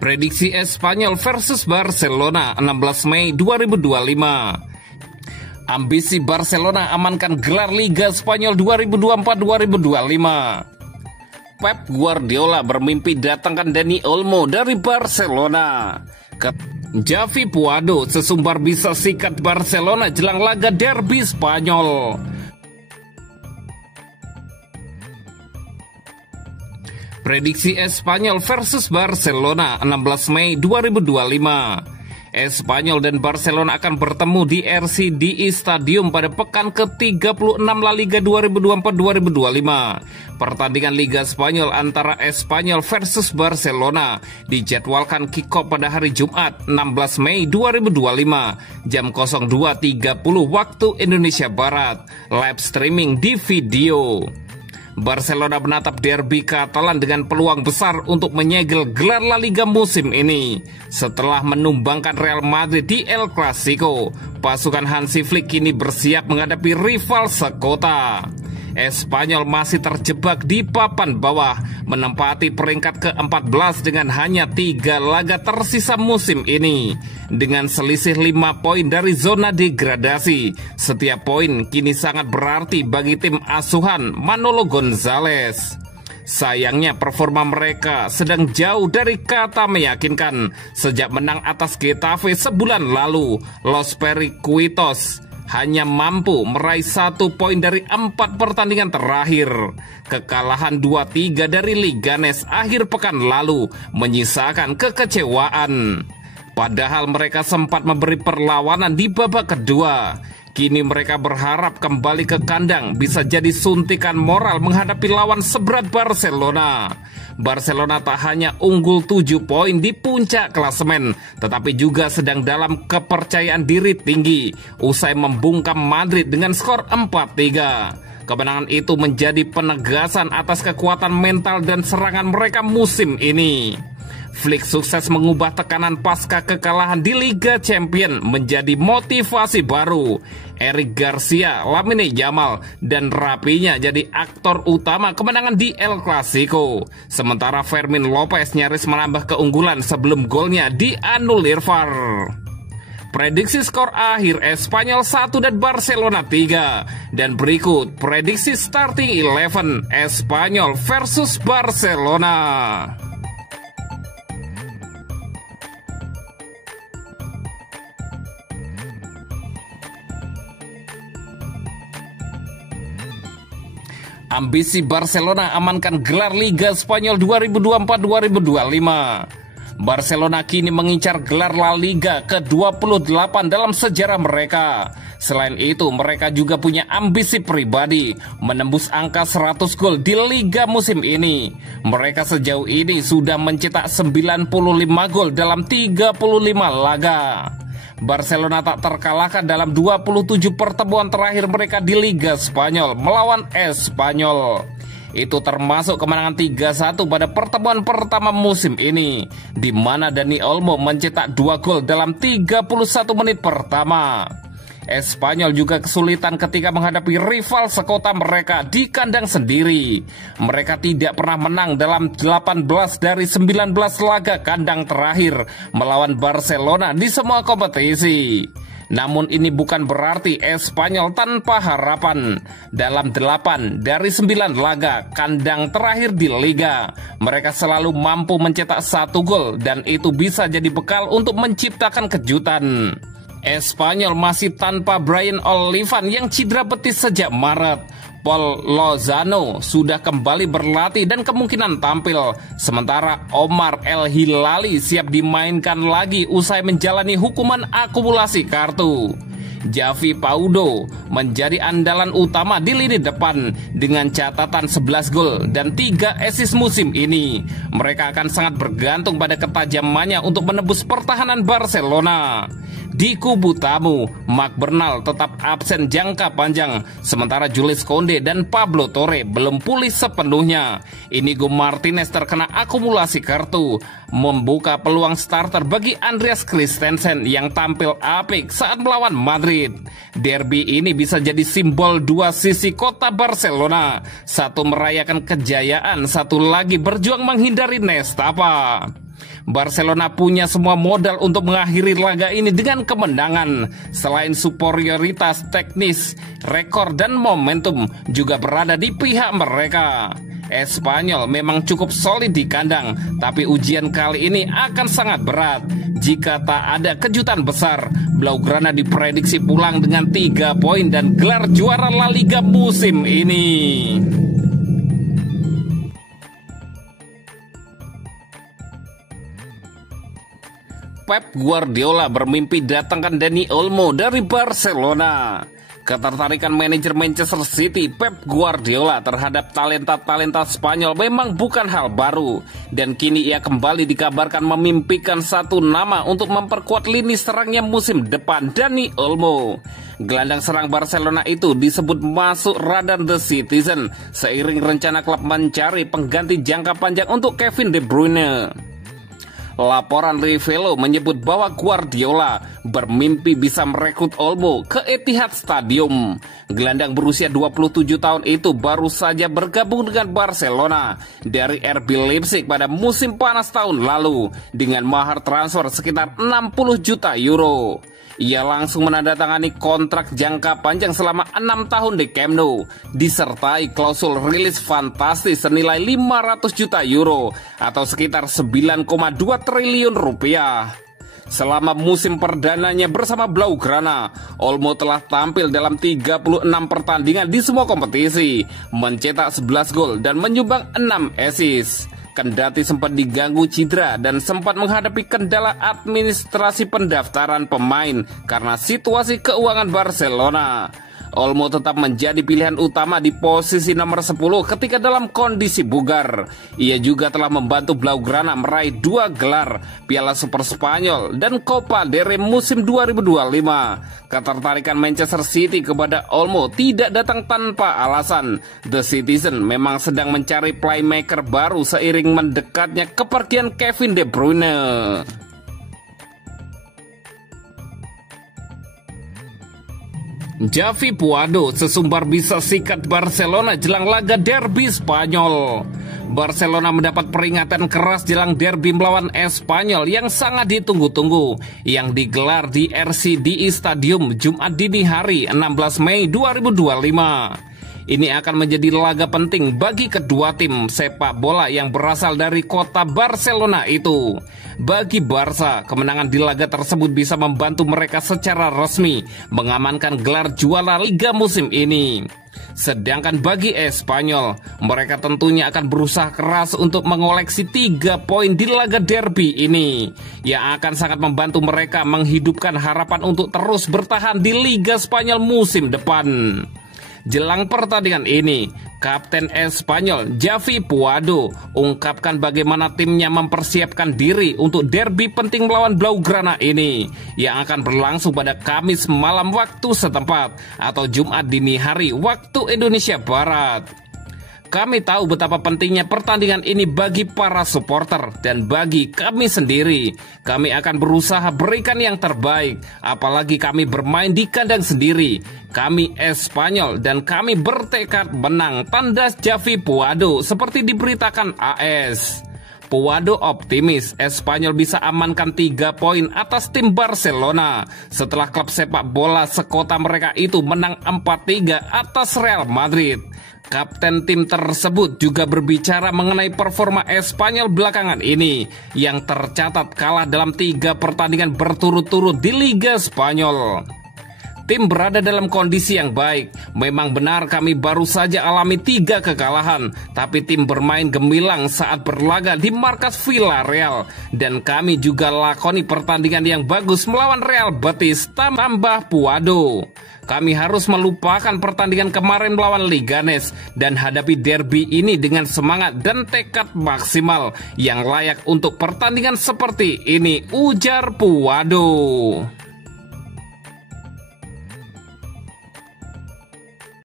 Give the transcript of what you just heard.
Prediksi Espanyol versus Barcelona 16 Mei 2025. Ambisi Barcelona amankan gelar Liga Spanyol 2024-2025. Pep Guardiola bermimpi datangkan Dani Olmo dari Barcelona. Javi Puado sesumbar bisa sikat Barcelona jelang laga derby Spanyol. Prediksi Espanyol versus Barcelona 16 Mei 2025. Espanyol dan Barcelona akan bertemu di RCDI Stadium pada pekan ke-36 La Liga 2024-2025. Pertandingan Liga Spanyol antara Espanyol versus Barcelona dijadwalkan kick-off pada hari Jumat 16 Mei 2025 jam 02.30 waktu Indonesia Barat. Live streaming di video. Barcelona menatap derby Katalan dengan peluang besar untuk menyegel gelar La Liga musim ini. Setelah menumbangkan Real Madrid di El Clasico, pasukan Hansi Flick kini bersiap menghadapi rival sekota. Espanyol masih terjebak di papan bawah, menempati peringkat ke-14 dengan hanya 3 laga tersisa musim ini. Dengan selisih 5 poin dari zona degradasi, setiap poin kini sangat berarti bagi tim asuhan Manolo Gonzalez. Sayangnya performa mereka sedang jauh dari kata meyakinkan. Sejak menang atas Getafe sebulan lalu, Los Periquitos hanya mampu meraih 1 poin dari 4 pertandingan terakhir. Kekalahan 2-3 dari Leganes akhir pekan lalu menyisakan kekecewaan. Padahal mereka sempat memberi perlawanan di babak kedua. Kini mereka berharap kembali ke kandang bisa jadi suntikan moral menghadapi lawan seberat Barcelona. Barcelona tak hanya unggul 7 poin di puncak klasemen, tetapi juga sedang dalam kepercayaan diri tinggi usai membungkam Madrid dengan skor 4-3. Kemenangan itu menjadi penegasan atas kekuatan mental dan serangan mereka musim ini. Flick sukses mengubah tekanan pasca kekalahan di Liga Champions menjadi motivasi baru. Eric Garcia, Lamine Yamal, dan Rapinya jadi aktor utama kemenangan di El Clasico. Sementara Fermin Lopez nyaris menambah keunggulan sebelum golnya dianulir VAR. Prediksi skor akhir Espanyol 1 dan Barcelona 3. Dan berikut prediksi starting 11 Espanyol versus Barcelona. Ambisi Barcelona amankan gelar Liga Spanyol 2024-2025. Barcelona kini mengincar gelar La Liga ke-28 dalam sejarah mereka. Selain itu, mereka juga punya ambisi pribadi menembus angka 100 gol di Liga musim ini. Mereka sejauh ini sudah mencetak 95 gol dalam 35 laga. Barcelona tak terkalahkan dalam 27 pertemuan terakhir mereka di Liga Spanyol melawan Espanyol. Itu termasuk kemenangan 3-1 pada pertemuan pertama musim ini, di mana Dani Olmo mencetak 2 gol dalam 31 menit pertama. Espanyol juga kesulitan ketika menghadapi rival sekota mereka di kandang sendiri. Mereka tidak pernah menang dalam 18 dari 19 laga kandang terakhir melawan Barcelona di semua kompetisi. Namun ini bukan berarti Espanyol tanpa harapan. Dalam 8 dari 9 laga kandang terakhir di Liga, mereka selalu mampu mencetak 1 gol dan itu bisa jadi bekal untuk menciptakan kejutan. Espanyol masih tanpa Brian Olivan yang cedera betis sejak Maret. Paul Lozano sudah kembali berlatih dan kemungkinan tampil. Sementara Omar El Hilali siap dimainkan lagi usai menjalani hukuman akumulasi kartu. Javi Puado menjadi andalan utama di lini depan dengan catatan 11 gol dan 3 assist musim ini. Mereka akan sangat bergantung pada ketajamannya untuk menembus pertahanan Barcelona. Di kubu tamu, Marc Bernal tetap absen jangka panjang, sementara Jules Koundé dan Pablo Torre belum pulih sepenuhnya. Inigo Martinez terkena akumulasi kartu, membuka peluang starter bagi Andreas Christensen yang tampil apik saat melawan Madrid. Derby ini bisa jadi simbol dua sisi kota Barcelona, satu merayakan kejayaan, satu lagi berjuang menghindari nestapa. Barcelona punya semua modal untuk mengakhiri laga ini dengan kemenangan. Selain superioritas teknis, rekor dan momentum juga berada di pihak mereka. Espanyol memang cukup solid di kandang, tapi ujian kali ini akan sangat berat. Jika tak ada kejutan besar, Blaugrana diprediksi pulang dengan 3 poin dan gelar juara La Liga musim ini. Pep Guardiola bermimpi datangkan Dani Olmo dari Barcelona. Ketertarikan manajer Manchester City Pep Guardiola terhadap talenta-talenta Spanyol memang bukan hal baru. Dan kini ia kembali dikabarkan memimpikan satu nama untuk memperkuat lini serangnya musim depan, Dani Olmo. Gelandang serang Barcelona itu disebut masuk radar The Citizen seiring rencana klub mencari pengganti jangka panjang untuk Kevin De Bruyne. Laporan Revelo menyebut bahwa Guardiola bermimpi bisa merekrut Olmo ke Etihad Stadium. Gelandang berusia 27 tahun itu baru saja bergabung dengan Barcelona dari RB Leipzig pada musim panas tahun lalu dengan mahar transfer sekitar 60 juta euro. Ia langsung menandatangani kontrak jangka panjang selama 6 tahun di Camp Nou, disertai klausul rilis fantastis senilai 500 juta euro atau sekitar 9,2 triliun rupiah. Selama musim perdananya bersama Blaugrana, Olmo telah tampil dalam 36 pertandingan di semua kompetisi, mencetak 11 gol dan menyumbang 6 assist. Kendati sempat diganggu cedera dan sempat menghadapi kendala administrasi pendaftaran pemain karena situasi keuangan Barcelona, Olmo tetap menjadi pilihan utama di posisi nomor 10 ketika dalam kondisi bugar. Ia juga telah membantu Blaugrana meraih 2 gelar Piala Super Spanyol dan Copa del Rey musim 2025. Ketertarikan Manchester City kepada Olmo tidak datang tanpa alasan. The Citizen memang sedang mencari playmaker baru seiring mendekatnya kepergian Kevin De Bruyne. Javi Puado sesumbar bisa sikat Barcelona jelang laga derby Spanyol. Barcelona mendapat peringatan keras jelang derby melawan Espanyol yang sangat ditunggu-tunggu, yang digelar di RCDI Stadium Jumat dini hari 16 Mei 2025. Ini akan menjadi laga penting bagi kedua tim sepak bola yang berasal dari kota Barcelona itu. Bagi Barca, kemenangan di laga tersebut bisa membantu mereka secara resmi mengamankan gelar juara Liga musim ini. Sedangkan bagi Espanyol, mereka tentunya akan berusaha keras untuk mengoleksi 3 poin di laga derby ini, yang akan sangat membantu mereka menghidupkan harapan untuk terus bertahan di Liga Spanyol musim depan. Jelang pertandingan ini, Kapten Espanyol Javi Puado ungkapkan bagaimana timnya mempersiapkan diri untuk derby penting melawan Blaugrana ini, yang akan berlangsung pada Kamis malam waktu setempat atau Jumat dini hari waktu Indonesia Barat. Kami tahu betapa pentingnya pertandingan ini bagi para supporter dan bagi kami sendiri. Kami akan berusaha berikan yang terbaik, apalagi kami bermain di kandang sendiri. Kami Espanyol dan kami bertekad menang, tandas Javi Puado seperti diberitakan AS. Puado optimis Espanyol bisa amankan 3 poin atas tim Barcelona setelah klub sepak bola sekota mereka itu menang 4-3 atas Real Madrid. Kapten tim tersebut juga berbicara mengenai performa Espanyol belakangan ini yang tercatat kalah dalam 3 pertandingan berturut-turut di Liga Spanyol. Tim berada dalam kondisi yang baik. Memang benar kami baru saja alami 3 kekalahan, tapi tim bermain gemilang saat berlaga di markas Villarreal. Dan kami juga lakoni pertandingan yang bagus melawan Real Betis, tambah Puado. Kami harus melupakan pertandingan kemarin melawan Leganes dan hadapi derby ini dengan semangat dan tekad maksimal yang layak untuk pertandingan seperti ini, ujar Puado.